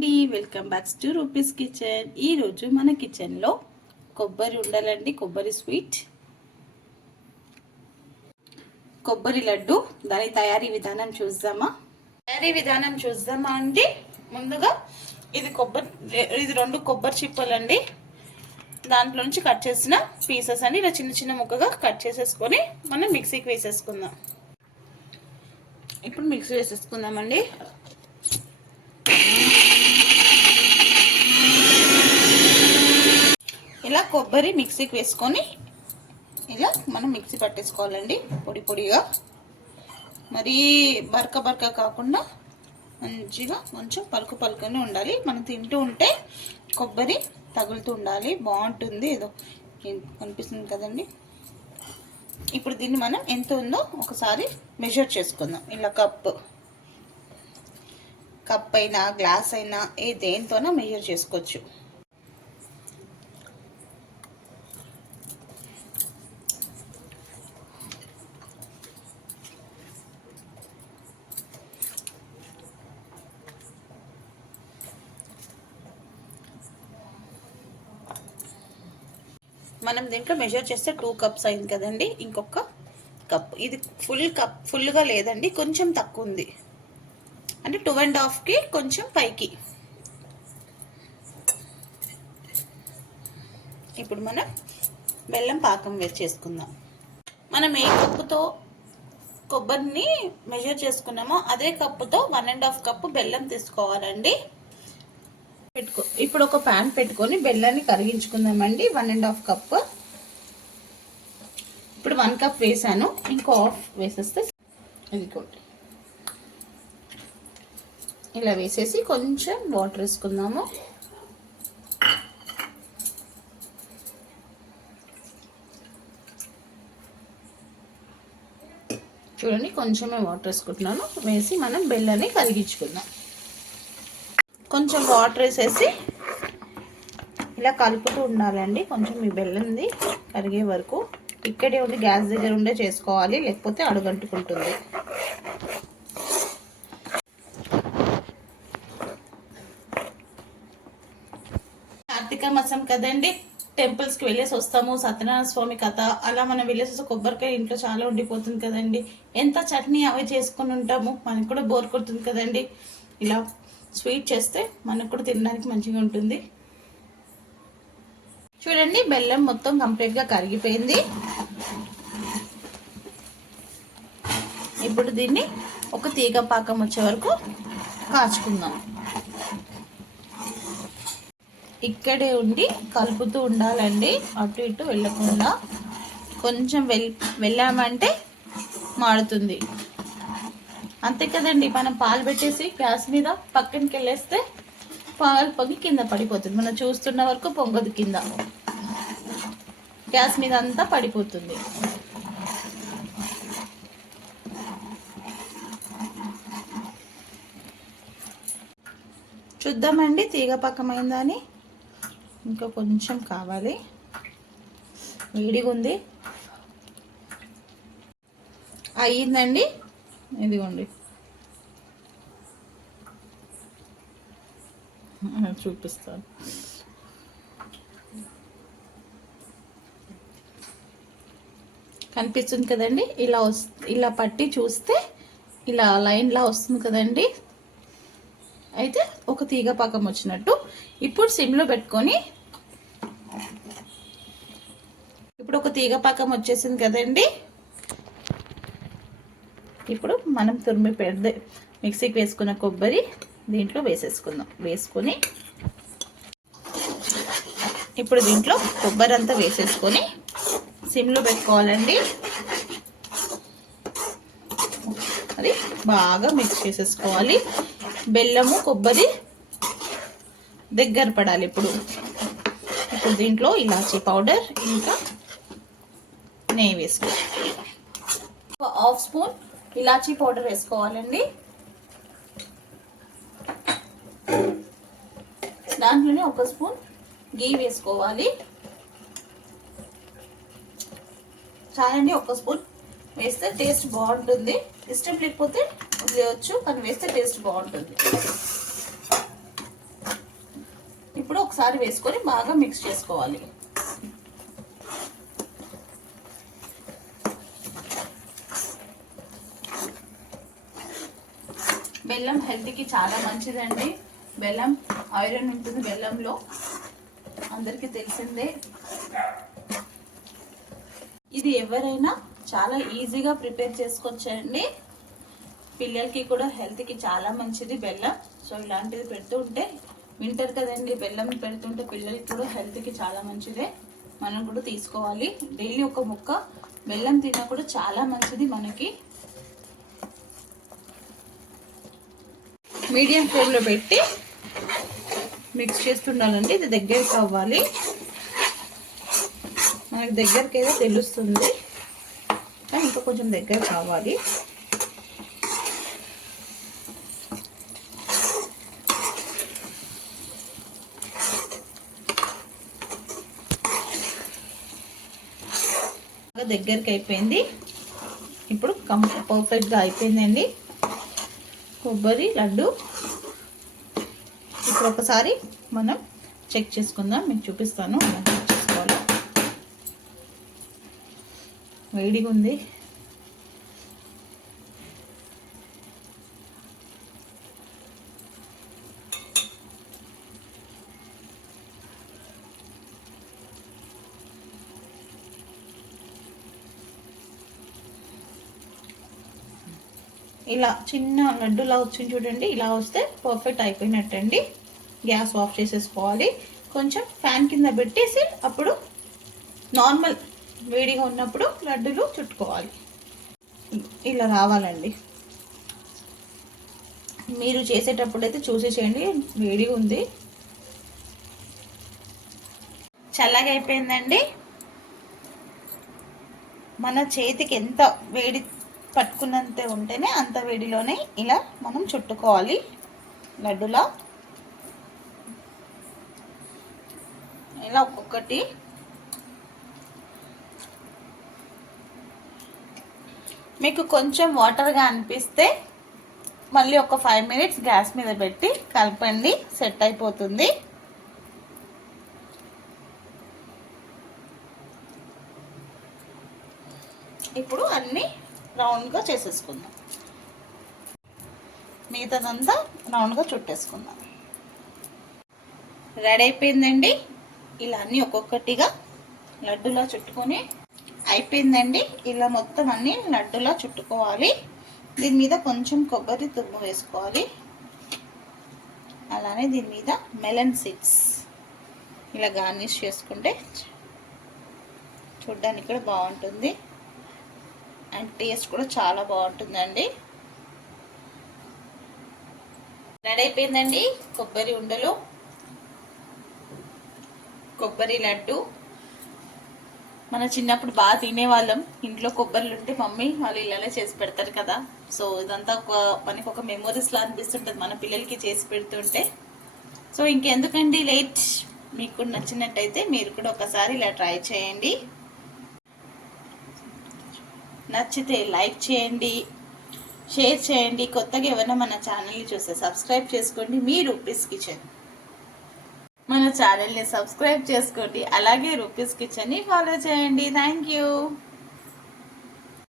అండి, welcome back to rupees kitchen. ఈరోజు మన కిచెన్లో కొబ్బరి ఉండాలండి, కొబ్బరి స్వీట్, కొబ్బరి లడ్డు. దాని తయారీ విధానం చూద్దామా అండి. ముందుగా ఇది రెండు కొబ్బరి చిప్పలండి. దాంట్లో నుంచి కట్ చేసిన పీసెస్ అండి. ఇలా చిన్న చిన్న ముక్కగా కట్ చేసేసుకొని మనం మిక్సీకి వేసేసుకుందాం. ఇప్పుడు మిక్సీ వేసేసుకుందామండి. ఇలా కొబ్బరి మిక్సీకి వేసుకొని ఇలా మనం మిక్సీ పట్టేసుకోవాలండి, పొడి పొడిగా. మరీ బరక కాకుండా మంచిగా కొంచెం పలుకునే ఉండాలి. మనం తింటూ ఉంటే కొబ్బరి తగులుతూ ఉండాలి, బాగుంటుంది. ఏదో కనిపిస్తుంది కదండి. ఇప్పుడు దీన్ని మనం ఎంత ఉందో ఒకసారి మెజర్ చేసుకుందాం. ఇలా కప్ అయినా గ్లాస్ అయినా దేనితోనో మెజర్ చేసుకోవచ్చు. మనం దీంట్లో మెజర్ చేస్తే 2 కప్స్ అయింది కదండి. ఇంకొక కప్, ఇది ఫుల్గా లేదండి, కొంచెం తక్కువ ఉంది. అంటే 2.5కి కొంచెం పైకి. ఇప్పుడు మనం బెల్లం పాకం చేసుకుందాం. మనం ఏ కప్పుతో కొబ్బరిని మెజర్ చేసుకున్నామో అదే కప్పుతో 1.5 కప్పు బెల్లం తీసుకోవాలండి. ఇప్పుడు ఒక ప్యాన్ పెట్టుకొని బెల్లాన్ని కరిగించుకుందామండి. 1.5 కప్. ఇప్పుడు 1 కప్ వేసాను, ఇంకో హాఫ్ వేసేస్తే ఇంకోటి. ఇలా వేసేసి కొంచెం వాటర్ వేసుకుందాము. చూడండి, కొంచెమే వాటర్ వేసుకుంటున్నాను. వేసి మనం బెల్లాన్ని కరిగించుకుందాం. కొంచెం వాటర్ వేసేసి ఇలా కలుపుతూ ఉండాలండి, కొంచెం ఈ బెల్లంది కరిగే వరకు. ఇక్కడే ఉండి గ్యాస్ దగ్గర ఉండే చేసుకోవాలి, లేకపోతే అడుగంటుకుంటుంది. కార్తీక మాసం కదండి, టెంపుల్స్కి వెళ్ళేసి వస్తాము. సత్యనారాయణ స్వామి కథ అలా మనం వెళ్ళేసి వస్తే కొబ్బరికాయ ఇంట్లో చాలా ఉండిపోతుంది కదండి. ఎంత చట్నీ అవి చేసుకుని ఉంటాము, మనకు కూడా బోర్ కొడుతుంది కదండి. ఇలా స్వీట్ చేస్తే మనకు కూడా తినడానికి మంచిగా ఉంటుంది. చూడండి, బెల్లం మొత్తం కంప్లీట్గా కరిగిపోయింది. ఇప్పుడు దీన్ని ఒక తీగ పాకం వచ్చే వరకు కాచుకుందాం. ఇక్కడే ఉండి కలుపుతూ ఉండాలండి, అటు ఇటు వెళ్ళకుండా. కొంచెం వెళ్ళామంటే మాడుతుంది. అంతే కదండి. మనం పాలు పెట్టేసి గ్యాస్ మీద పక్కనకి వెళ్ళేస్తే పాలు పొంగి కింద పడిపోతుంది. మనం చూస్తున్న వరకు పొంగదు, కింద గ్యాస్ మీద అంతా పడిపోతుంది. చూద్దామండి తీగ పక్కమైందా అని. ఇంకా కొంచెం కావాలి, వేడిగా ఉంది. అయ్యిందండి, ఇదిగోండి చూపిస్తాను. కనిపిస్తుంది కదండి. ఇలా పట్టి చూస్తే ఇలా లైన్లా వస్తుంది కదండి. అయితే ఒక తీగ పాకం వచ్చినట్టు. ఇప్పుడు సిమ్లో పెట్టుకొని, ఇప్పుడు ఒక తీగ పాకం వచ్చేసింది కదండి. ఇప్పుడు మనం మిక్సీకి వేసుకున్న కొబ్బరి దీంట్లో వేసేసుకుందాం. వేసుకొని ఇప్పుడు దీంట్లో కొబ్బరి అంతా వేసేసుకొని సిమ్లో పెట్టుకోవాలండి. అది బాగా మిక్స్ చేసేసుకోవాలి. బెల్లము కొబ్బరి దగ్గర పడాలి. ఇప్పుడు దీంట్లో ఇలాచీ పౌడర్ ఇంకా నెయ్యి వేసుకోవాలి. 1/2 స్పూన్ ఇలాచీ పౌడర్ వేసుకోవాలండి. దాంట్లోనే 1 స్పూన్ గీ వేసుకోవాలి. చాలండి, 1 స్పూన్ వేస్తే టేస్ట్ బాగుంటుంది. ఇష్టం లేకపోతే వదిలేయచ్చు, కానీ వేస్తే టేస్ట్ బాగుంటుంది. ఒకసారి వేసుకొని బాగా మిక్స్ చేసుకోవాలి. బెల్లం హెల్త్కి చాలా మంచిదండి. బెల్లం ఐరన్ ఉంటుంది బెల్లంలో, అందరికీ తెలిసిందే. ఇది ఎవరైనా చాలా ఈజీగా ప్రిపేర్ చేసుకోవచ్చండి. పిల్లలకి కూడా హెల్త్కి చాలా మంచిది బెల్లం. సో ఇలాంటిది పెడుతూ ఉంటే వింటారు కదండి, బెల్లం పెడుతుంటే పిల్లలకి కూడా హెల్త్కి చాలా మంచిదే. మనం కూడా తీసుకోవాలి. డైలీ ఒక ముక్క బెల్లం తిన్నా కూడా చాలా మంచిది మనకి. మీడియం ఫ్లేమ్లో పెట్టి మిక్స్ చేస్తుండాలండి. ఇది దగ్గరికి అవ్వాలి. మనకి దగ్గరికి ఏదో తెలుస్తుంది, కానీ ఇంకా కొంచెం దగ్గర కావాలి. దగ్గరికి అయిపోయింది. ఇప్పుడు పర్ఫెక్ట్గా అయిపోయిందండి కొబ్బరి లడ్డు. ఇప్పుడు ఒకసారి మనం చెక్ చేసుకుందాం, మీకు చూపిస్తాను ఎలా చెక్ చేసుకోవాలో. వేడిగా ఉంది. ఇలా చిన్న లడ్డులా వచ్చింది చూడండి. ఇలా వస్తే పర్ఫెక్ట్ అయిపోయినట్టండి. గ్యాస్ ఆఫ్ చేసేసుకోవాలి. కొంచెం ఫ్యాన్ కింద పెట్టేసి అప్పుడు నార్మల్ వేడిగా ఉన్నప్పుడు లడ్డూలు చుట్టుకోవాలి. ఇలా రావాలండి. మీరు చేసేటప్పుడు అయితే చూసి చేయండి. వేడిగా ఉంది, చల్లగా అయిపోయిందండి. మన చేతికి ఎంత వేడి పట్టుకున్నంతే ఉంటేనే అంత వేడిలోనే ఇలా మనం చుట్టుకోవాలి లడ్డులా. ఇలా ఒక్కొక్కటి మీకు కొంచెం వాటర్గా అనిపిస్తే మళ్ళీ ఒక 5 మినిట్స్ గ్యాస్ మీద పెట్టి కలపండి, సెట్ అయిపోతుంది. ఇప్పుడు అన్నీ రౌండ్గా చేసేసుకుందాం. మిగతాదంతా రౌండ్గా చుట్టేసుకుందాం. రెడీ అయిపోయిందండి. ఇలా అన్నీ ఒక్కొక్కటిగా లడ్డులా చుట్టుకొని అయిపోయిందండి. ఇలా మొత్తం అన్నీ లడ్డులా చుట్టుకోవాలి. దీని మీద కొంచెం కొబ్బరి తురుము వేసుకోవాలి. అలానే దీని మీద మెలన్ సీడ్స్ ఇలా గార్నిష్ చేసుకుంటే చూడ్డానికి కూడా బాగుంటుంది అండ్ టేస్ట్ కూడా చాలా బాగుంటుందండి. రెడీ అయిపోయిందండి కొబ్బరి ఉండలు, కొబ్బరి లడ్డు. మన చిన్నప్పుడు బాగా తినేవాళ్ళం. ఇంట్లో కొబ్బరిలు ఉంటే మమ్మీ వాళ్ళు ఇలానే చేసి పెడతారు కదా. సో ఇదంతా మనకి ఒక మెమోరీస్ లా అనిపిస్తుంటుంది మన పిల్లలకి చేసి పెడుతుంటే. సో ఇంకెందుకండి లేట్, మీకు నచ్చినట్టయితే మీరు కూడా ఒకసారి ఇలా ట్రై చేయండి. నచ్చితే లైక్ చేయండి, షేర్ చేయండి. కొత్తగా ఎవరైనా మన ఛానల్ని చూస్తే సబ్స్క్రైబ్ చేసుకోండి. మీ రూపీస్ కిచెన్ మన ఛానల్ని సబ్స్క్రైబ్ చేసుకోండి. అలాగే రూపీస్ కిచెన్ని ఫాలో చేయండి. Thank you.